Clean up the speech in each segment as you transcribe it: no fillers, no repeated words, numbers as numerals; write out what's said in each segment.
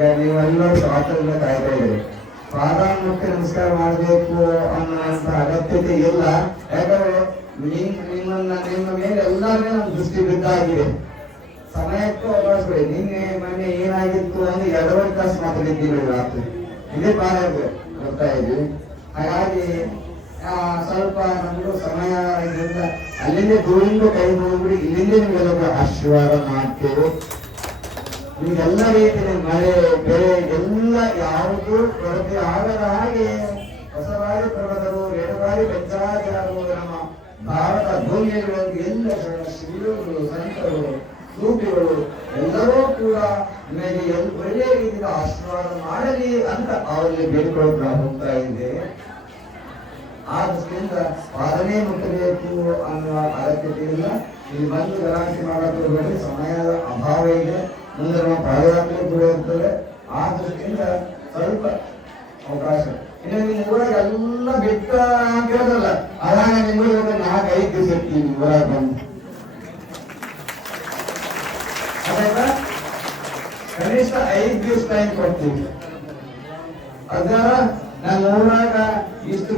ಈಗ ನೀವೆಲ್ಲರೂ ಸ್ವಾತಂತ್ರ್ಯ ಕಾಯ್ತಾ ಇದ್ದೀರಿ. ಪಾದಾತ್ಮಕ್ಕೆ ನಮಸ್ಕಾರ ಮಾಡಬೇಕು ಅನ್ನುವಂತ ಅಗತ್ಯತೆ ಇಲ್ಲ. ಯಾಕಂದ್ರೆ ನಿಮ್ಮ ಮೇಲೆ ಎಲ್ಲಾರು ನಮ್ಮ ದೃಷ್ಟಿ ಬಿದ್ದಾಗಿದೆ. ಸಮಯಕ್ಕೂ ಅವಕಾಶ ಕೊಡಿ. ನಿನ್ನೆ ಮೊನ್ನೆ ಏನಾಗಿತ್ತು ಅಂದ್ರೆ 2 ತಾಸು ಮಾತಾಡಿದ್ದೀವಿ ರಾತ್ರಿ, ಇದೇ ಪಾದ ಬರ್ತಾ ಇದ್ವಿ. ಹಾಗಾಗಿ ಸ್ವಲ್ಪ ನಮಗೂ ಸಮಯ ಇದರಿಂದ ಅಲ್ಲಿಂದ ದೂರಿಂದ ಕೈ ಮುಗಿಬಿಡಿ, ಇಲ್ಲಿಂದ ನಿಮ್ಗೆಲ್ಲ ಆಶೀರ್ವಾದ ಮಾಡ್ತೇವೆ. ನಿಮ್ಗೆಲ್ಲ ರೀತಿಯ ಮಳೆ ಬೆಳೆ ಎಲ್ಲ ಯಾವುದು ಕೊರತೆ ಆಗದ ಹಾಗೆ ಹೊಸಬಾರಿ ಪರ್ವತರು, ರೇಣುಗಾರಿ ಪಂಚಾಚಾರರು, ನಮ್ಮ ಭಾರತ ಭೂಮಿಯಲ್ಲಿ ಎಲ್ಲ ಶ್ರೀಗಳು, ಸಂತರು, ಸೂಫಿಗಳು ಎಲ್ಲರೂ ಕೂಡ ನಿಮಗೆ ಒಳ್ಳೆಯ ರೀತಿಯ ಆಶೀರ್ವಾದ ಮಾಡಲಿ ಅಂತ ಅವರಿಗೆ ಬೇಡಿಕೊಳ್ಳುತ್ತಾ ಹೋಗ್ತಾ ಇದ್ದೇವೆ. ಆ ದೃಷ್ಟಿಯಿಂದ ಪಾದನೆ ಮುಟ್ಟಬೇಕು ಅನ್ನುವ ಅಗತ್ಯತೆ ಇಲ್ಲ. ಇಲ್ಲಿ ಬಂದು ಗಲಾಟೆ ಮಾಡಕ್ಕೆ ಸಮಯದ ಅಭಾವ ಇದೆ. ಮುಂದೆ ನಮ್ಮ ಪಾದಯಾತ್ರೆ ಕೂಡ ಇರ್ತದೆ. ಆ ದೃಷ್ಟಿಯಿಂದ ಸ್ವಲ್ಪ ಅವಕಾಶ. ಇನ್ನು ನಿಮ್ಮ ಊರಾಗ ಎಲ್ಲ ಬೆಟ್ಟ ಕೇಳೋದಲ್ಲ, ಅದಾಗ ನಿಮ್ಮ ಊರಿಗೆ 4-5 ದಿವಸ ಇರ್ತೀವಿ ಊರಾಗ ಬಂದು. ಅದನ್ನ ಕನಿಷ್ಠ 5 ದಿವಸ ಟೈಮ್ ಕೊಡ್ತೀವಿ. ಅದರ ನನ್ನ ಊರಾಗ ಇಷ್ಟು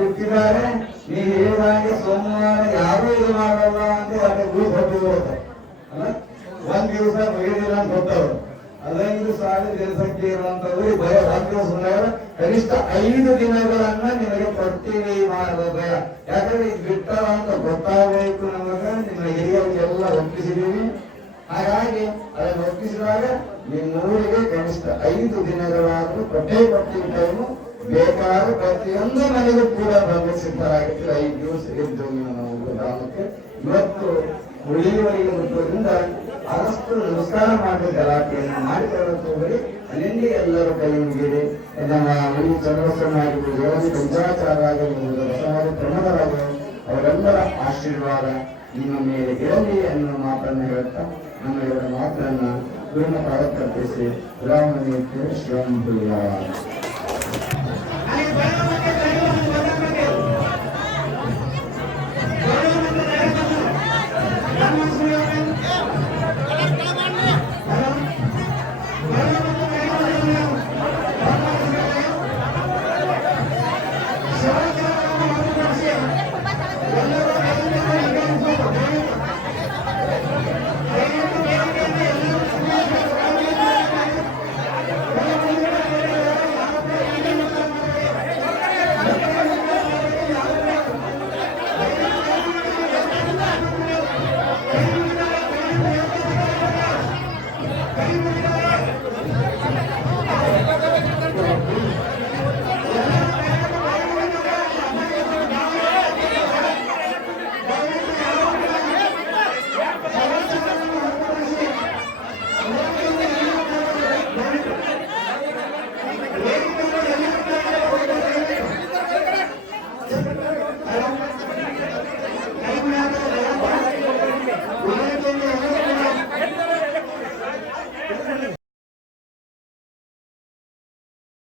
ಬಿಟ್ಟಿದ್ದಾರೆ, ನೀವು ಹೇಳಿದಾಗೆ ಸೋಮವಾರ ಯಾರೂ ಇದು ಮಾಡಲ್ಲ ಅಂತ ಅದಕ್ಕೆ ಗುರು ಕೊಟ್ಟಿರುತ್ತೆ ಅಲ್ಲ. 1 ದಿವಸ ಮುಗಿದಿಲ್ಲ ಅಂತ ಗೊತ್ತವರು. 15 ಸಾವಿರ ಜನಸಂಖ್ಯೆ ಇರುವಂತವ್ರು ಭಯ 1 ದಿವಸ ಕನಿಷ್ಠ 5 ದಿನಗಳನ್ನ ನಿಮಗೆ ಕೊಡ್ತೀವಿ ಮಾಡುವ ಭಯ. ಯಾಕಂದ್ರೆ ಇದು ಬಿಟ್ಟವ ಅಂತ ಗೊತ್ತಾಗಬೇಕು ನಮಗ. ನಿಮ್ಮ ಹಿರಿಯರಿಗೆಲ್ಲ ಒಪ್ಪಿಸಿದೀವಿ. ಹಾಗಾಗಿ ಅದನ್ನು ಒಪ್ಪಿಸಿದಾಗ ನಿಮ್ಮ ಊರಿಗೆ ಕನಿಷ್ಠ 5 ದಿನಗಳಾದ್ರೂ ಕೊಡ್ತೀವಿ ಟೈಮು. ಬೇಕಾದ್ರೆ ಪ್ರತಿಯೊಂದು ಮನೆಗೂ ಕೂಡ ಬಂದು ಸಿದ್ಧರಾಗಿರ್ತೀವಿ. 5 ದಿವಸ ಇದ್ದು ನಾವು ಗ್ರಾಮಕ್ಕೆ ಇವತ್ತು ಉಳಿಯುವರಿಗೆ ಮುಟ್ಟುವುದರಿಂದ ಆದಷ್ಟು ನಮಸ್ಕಾರ ಮಾಡಿ ಗಲಾಟೆಯನ್ನು ಮಾಡಿಕೊಳ್ಳುತ್ತ ಹೋಗಿ ಅಲ್ಲಿಂದ ಎಲ್ಲರೂ ಕೈ ಮುಗಿರಿ. ನಮ್ಮ ಉಳಿ ಚಂದ್ರಸ್ವಾಮಿ ಯೋಗಿ ಪಂಚಾಚಾರ ಆಗಿರ್ಬೋದು, ಬಸವಾದಿ ಪ್ರಮೋದರಾಗಿ ಅವರೆಲ್ಲರ ಆಶೀರ್ವಾದ ನಿಮ್ಮ ಮೇಲೆ ಇರಲಿ ಅನ್ನುವ ಮಾತನ್ನು ಹೇಳುತ್ತಾ ನಮ್ಮ 2 ಮಾತನ್ನ ಗುರುನ ಪಾದಕ್ಕರ್ಪಿಸಿ ವಿರಾಮ ನೀಡುತ್ತೇವೆ. ಶ್ರೀರಾಮ್.